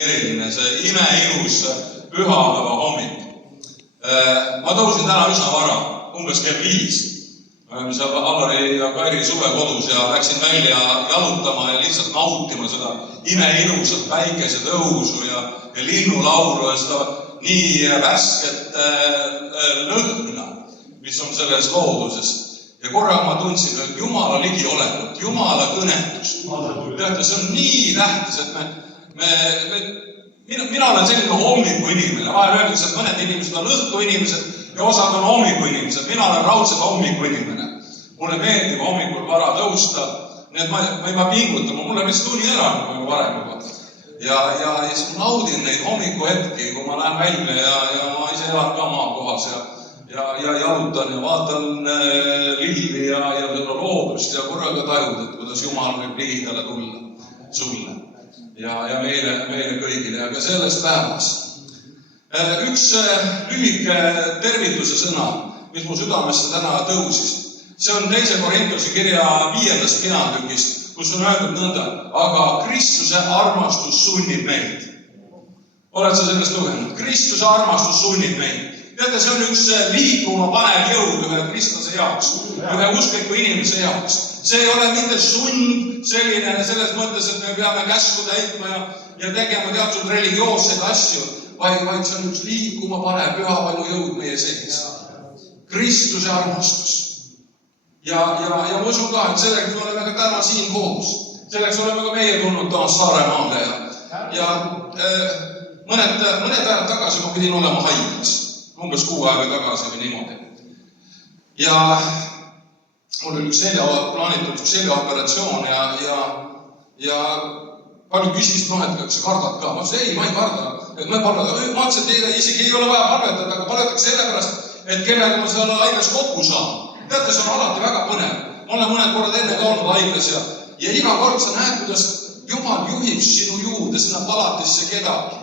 eriline, see imeilus pühapäeva hommik. Ma tõusin täna üsna vara, umbes kell 5. Oleme seal Alari ja Kairi suvekodus ja läksin välja jalutama ja lihtsalt nautima seda imeilusat päikesetõusu ja linnulaulu ja seda nii värsket lõhna, mis on selles looduses. Ja korraga ma tundsin Jumala ligiolekut, Jumala kõnetust. Teate, see on nii tähtis, et mina olen selline hommiku inimene. Vahel öeldakse, et mõned inimesed on õhtu inimesed ja osad on hommiku inimesed. Mina olen raudselt hommiku inimene. Mulle meeldib hommikul vara tõusta, nii et ma ei pea pingutama. Mulle lihtsalt tuni ära, kui ma varem juba. Ja siis ma naudin neid hommikuhetki, kui ma lähen välja ja ma ise elan ka maakohas ja jalutan ja vaatan lilli ja loodust ja korraga tajud, et kuidas Jumal võib ligidale tulla sulle ja meile kõigile ja ka selles päevas. Üks lühike tervituse sõna, mis mu südamesse täna tõusis, see on 2. Korintuse kirja 5. peatükist, kus on öeldud nõnda, aga Kristuse armastus sunnib meid. Oled sa sellest lugenud? Kristuse armastus sunnib meid. Teate, see on üks liikuma panev jõud ühe kristlase jaoks, ühe uskliku inimese jaoks. See ei ole mitte sund selline selles mõttes, et me peame käsku täitma ja tegema teatud religioosseid asju, vaid see on üks liikuma panev pühapalju jõud meie sees. Kristuse armastus. Ja ma usun ka, et selleks me oleme ka täna siin koos. Selleks oleme ka meie tulnud taas Saaremaale ja mõned ajad tagasi ma pidin olema haiglas. Umbes 6 aega tagasi või niimoodi. Ja mul oli plaanitud üks seljaoperatsioon ja palju küsisid, et kas sa kardad ka. Ma ütlesin, ei, ma ei karda. Ma ütlesin, et teile isegi ei ole vaja palvetada, aga palvetaks sellepärast, et kellega ma seal haiglas kokku saan. Teate, see on alati väga põnev. Ma olen mõned korrad enne ka olnud haiglas ja iga kord sa näed, kuidas Jumal juhib sinu juurde sinna palatisse kedagi.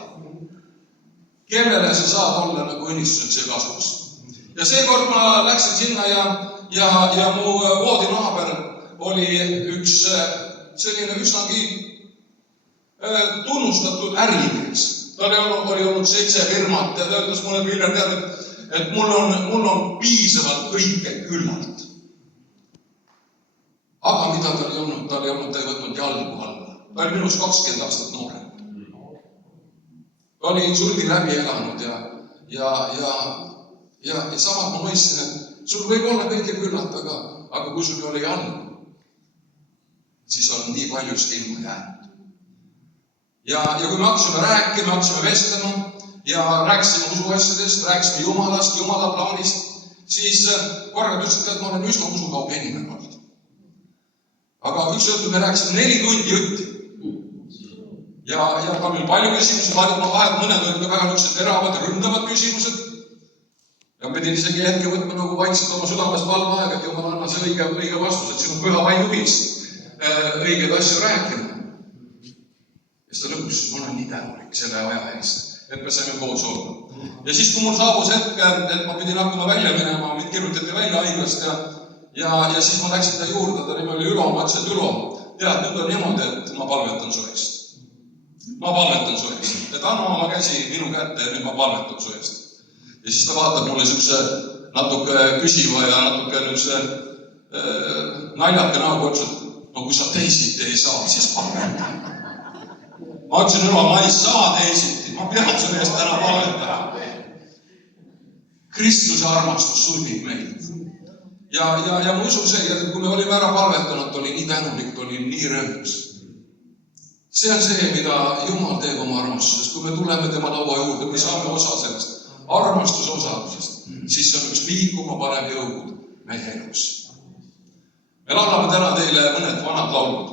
Kellele sa saad olla nagu õnnistuseks ja kasuks. Ja seekord ma läksin sinna ja mu voodinaaber oli üks selline üsnagi tunnustatud ärimees. Tal oli olnud 7 firmat ja ta ütles mulle, Viljar, tead, et mul on piisavalt kõike küllalt. Aga mida tal ei olnud? Ta ei võtnud jalgu alla. Ta oli minust 20 aastat noorem. Ta oli sulgi läbi elanud ja samad ma mõistsin, et sul võib olla kõige küllalt, aga kui sul ei ole jalgu, siis on nii paljust ilma jäänud. Ja kui me hakkasime rääkima, hakkasime vestlema ja rääkisime usuasjadest, rääkisime Jumalast, Jumala plaanist, siis korraga ütlesid, et ma olen üsna usukauge inimene olnud. Aga üks õhtu me rääkisime 4 tundi jutti. Ja ka meil palju küsimusi, mõned olid ka väga niisugused teravad ja ründavad küsimused. Ja me pidin isegi hetke võtma nagu vaikselt oma südamest valveaega, et Jumal anna see õige vastus, et sinu püha vaim juhiks õigeid asju rääkima. Ja seda lõpus, ma olen nii tänulik selle aja eest, et me saime koos olla. Ja siis, kui mul saabus hetk, et ma pidin hakkama välja minema, mind kirjutati välja haiglast ja siis ma läksin ta juurde, ta nimi oli Ülo, ma ütlesin, et Ülo, tead, nüüd on niimoodi, et ma palvetan su eest. Ma palvetan su eest, et anna oma käsi minu kätte ja nüüd ma palvetan su eest. Ja siis ta vaatab mulle niisuguse natuke küsiva ja natuke niisuguse naljake näoga otsud, no kui sa teisiti ei saa, siis palveta. Ma ütlesin, Ülo, ma ei saa teisiti, ma pean selle eest täna palvetama. Kristuse armastus sunnib meid. Ja ma usun see, et kui me olime ära palvetanud, ta oli nii tänulik, ta oli nii rõõmus. See on see, mida Jumal teeb oma armastusest. Kui me tuleme tema laua juurde, me saame osa sellest armastuse osalusest, siis see on üks liikuma panev jõud meie elus. Me laulame täna teile mõned vanad laulud.